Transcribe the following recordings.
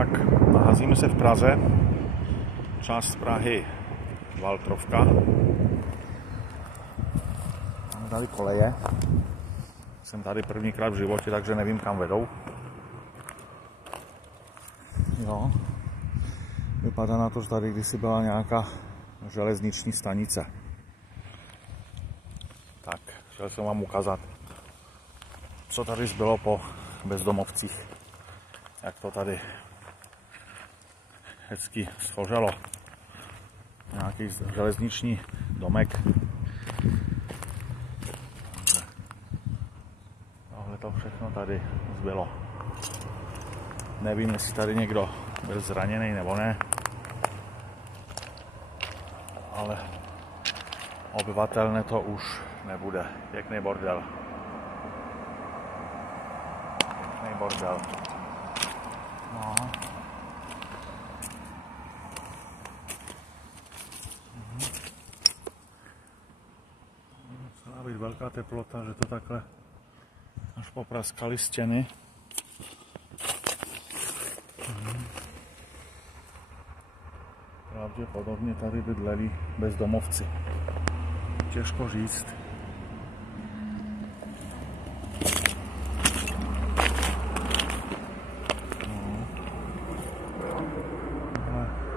Tak, nacházíme se v Praze, část Prahy Waltrovka. Máme tady koleje. Jsem tady prvníkrát v životě, takže nevím, kam vedou. Jo. Vypadá na to, že tady kdysi byla nějaká železniční stanice. Tak, chtěl jsem vám ukázat, co tady zbylo po bezdomovcích. Jak to tady hezky schořelo. Nějaký železniční domek. Tohle to všechno tady zbylo. Nevím, jestli tady někdo byl zraněný nebo ne. Ale obyvatelné to už nebude. Pěkný bordel. Pěkný bordel. No. Musela být velká teplota, že to takhle až popraskali stěny. Pravděpodobně tady bydleli bezdomovci. Těžko říct.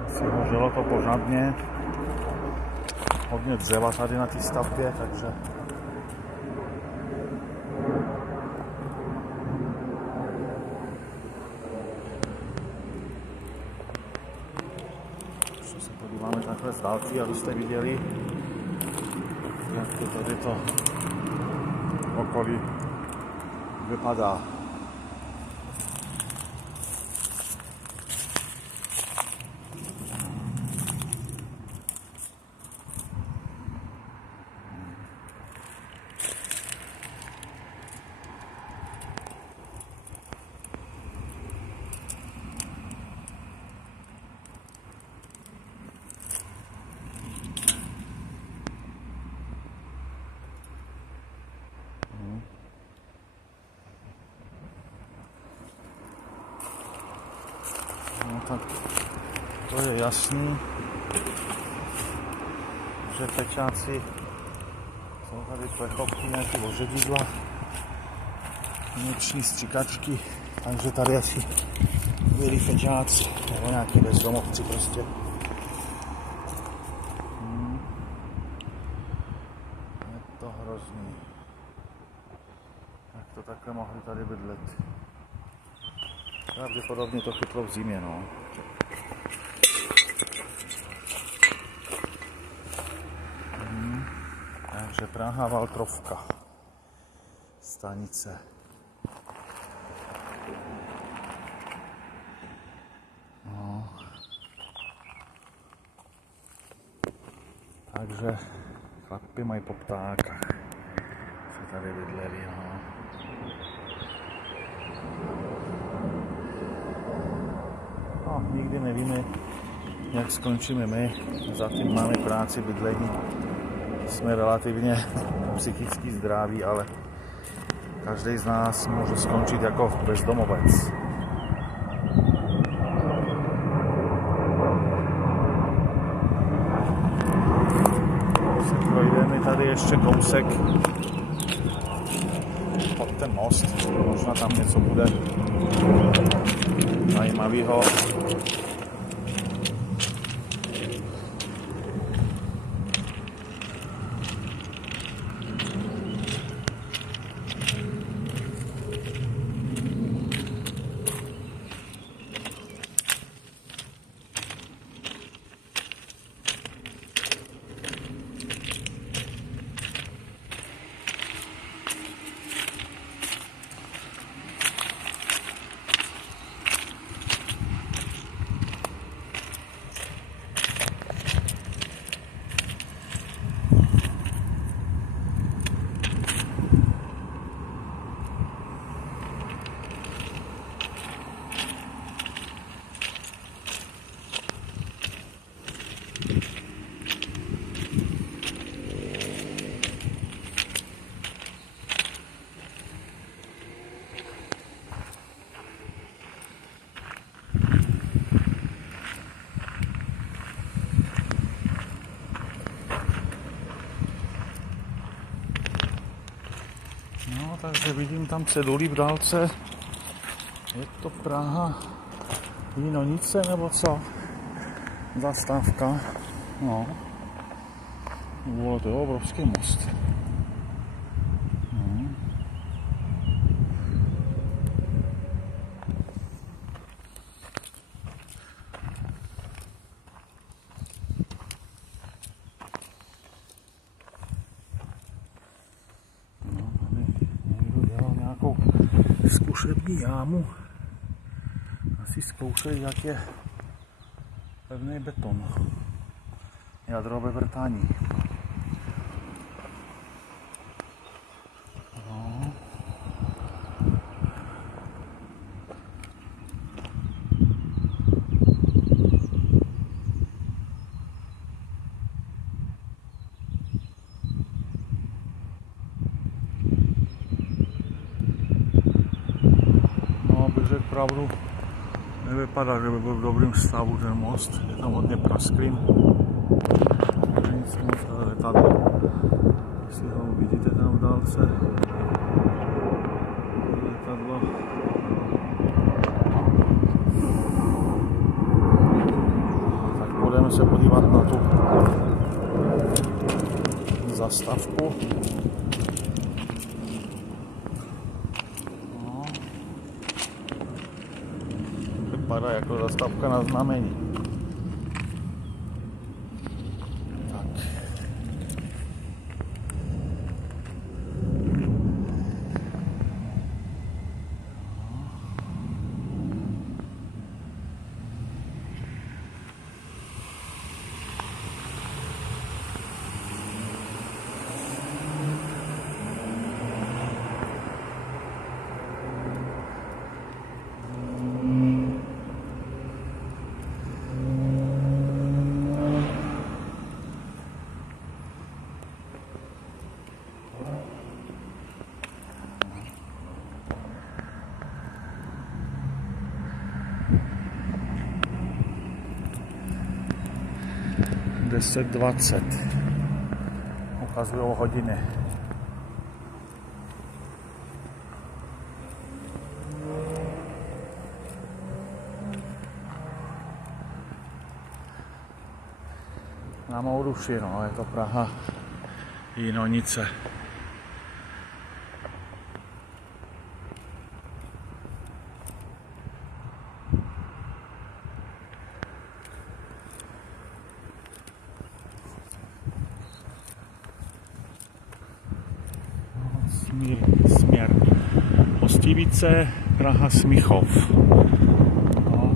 Asi hořelo to pořádně. Hodně dřeva tady na té stavbě, takže se podíváme takhle z dálky, abyste viděli, jak to tady to okolí vypadá. No tak to je jasný, že pečáci jsou tady plechovky, nějaké ožedidla, vnitřní stříkačky, takže tady asi byli pečáci nebo nějaký bezdomovci prostě. Je to hrozný. Jak to takhle mohli tady bydlet? Pravděpodobně to chytlo v zimě, no. Takže Praha Waltrovka. Stanice. No. Takže chlapi mají po ptákách. Se tady bydleli, no. No, nikdy nevíme, jak skončíme my. Zatím máme práci, bydlení. Jsme relativně psychicky zdraví, ale každý z nás může skončit jako bezdomovec. Projdeme tady ještě kousek pod ten most. Možná tam něco bude zajímavého. Takže vidím tam cedulí v dálce. Je to Praha Jinonice nebo co? Zastávka. No. Vole, to je obrovský most. No. Zkušební jámu. Asi zkoušet, jak je pevný beton. Jádrové vrtání. Pravdu nevypadá, že by byl v dobrém stavu ten most. Je tam hodně prasklin. Nic moc, ale letadlo. Jestli ho uvidíte tam v dálce. Letadlo. Tak půjdeme se podívat na tu zastávku. Vypadá jako zastávka na znamení. Tak. Deset 20. Ukazují hodiny. Na mou duši, no, je to Praha Jinonice. Směr Hostivice, Praha Smíchov. No.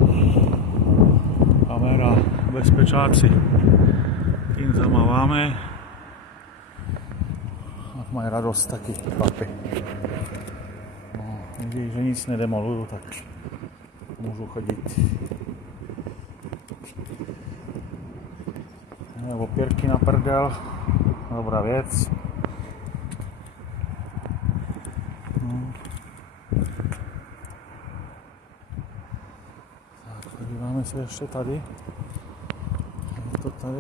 Kamera, bezpečáci. Tím zamáváme. A mají radost taky, chlapi. No, když že nic nedemoluju, tak můžu chodit. Opěrky na prdel, dobrá věc. Tak, podíváme se ještě tady. Je to tady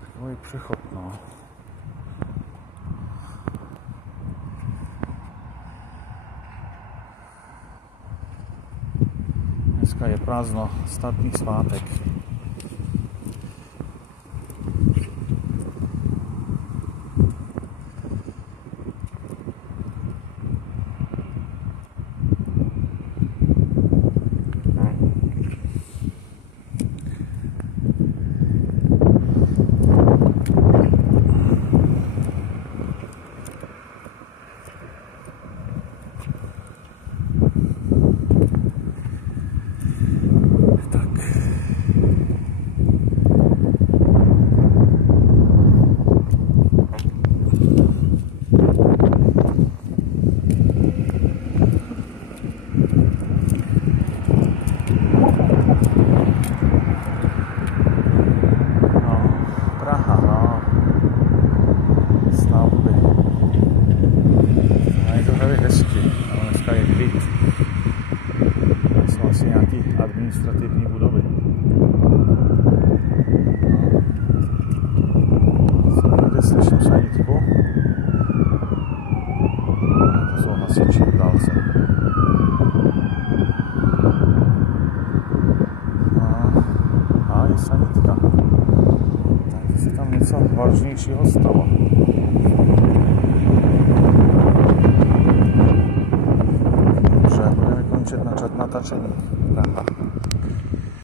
takový přechod, no. Dneska je prázdno, státní svátek. Administrativní budovy. Někde slyším sanitku. závažnějšího stalo. Dobře, budeme končit natáčení. Aha.